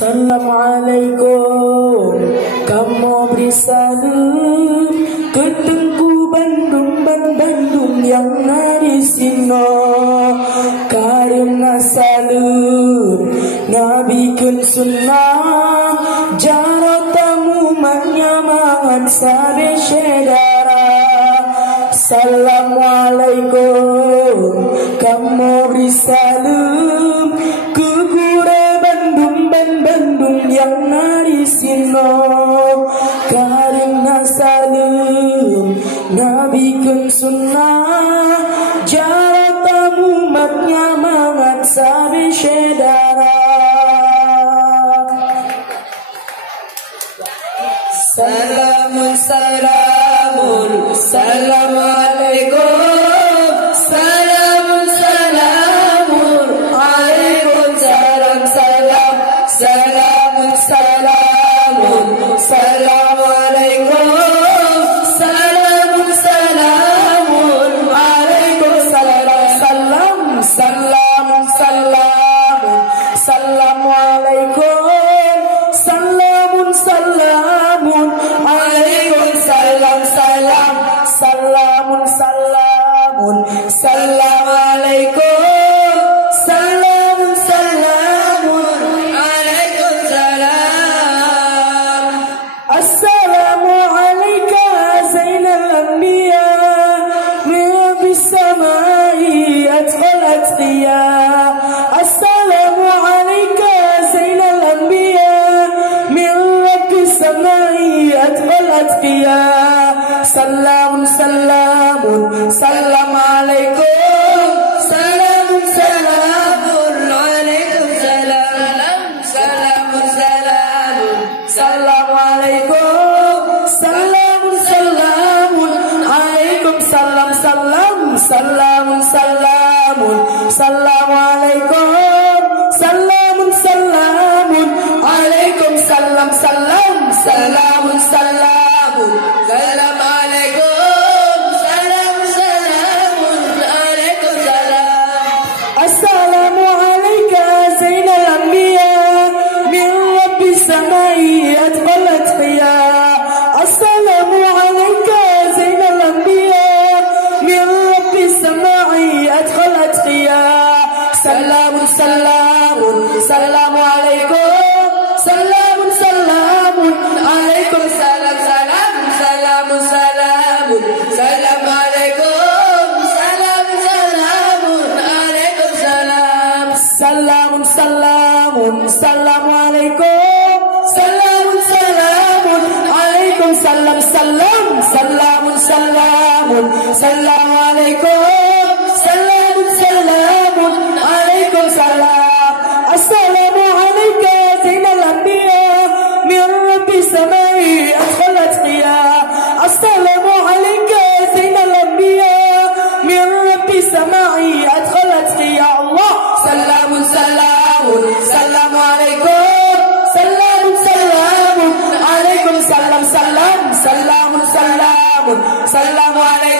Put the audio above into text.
Assalamualaikum. Kamu beri salam ke Tengku Bandung yang nari sino. Karena salam Nabi kun sunnah jaratamu manyamangan sabe syedara. Assalamualaikum. Kamu beri salam ke Bandung yang nari sino. Karena salam Nabi kun sunnah jaratamu manyamangan sabe syedara. Salamun salamun Assalamualaikum. Salamun salamun alaikum salam salam. Salamun salamun Assalamualaikum. Salamun salamun alaikum salam salam. Salamun salamun Assalamualaikum. Salamun salamun alaikum salam salam. Salamun salamun Assalamualaikum. Salamun salamun alaikum salam. Assalamu alayka zainal anbiya min rabbis samai atqal atqiya. Assalamu alayka zainal anbiya min rabbis samai atqal atqiya. Salamun salamun salam alaikum. Salamun salamun alaikum salam. Salamun salamun salam alaikum. Salamun salamun alaikum salam salam. Salamun salamun salam alaikum. Salamun salamun alaikum salam salam. Salamun salamun salam alaikum. Salamun salamun alaikum salam. Assalamu alayka zainal anbiya min rabbis samai atqal atqiya. Assalamu alayka zainal anbiya min rabbis samai atqal atqiya. Salamun salamun salamu alaikum. Salamun salamun alaikum salam salam. Salamun salamun salam alaikum. Salamun salamun alaikum salam. Salamun salamun salamu alaikum. Salamun salamun alaikum salam salam. Salamun salamun salamu alaikum. Salamun salamun alaikum salam. Assalamu alayka zainal anbiya min rabbis samai atqal atqiya. Assalamu alayka zainal anbiya min rabbis samai atqal atqiya. Allah. Salamun salamun salamu alaikum. Salamun salamun alaikum salam salam. Salamun salamun salamu alaikum.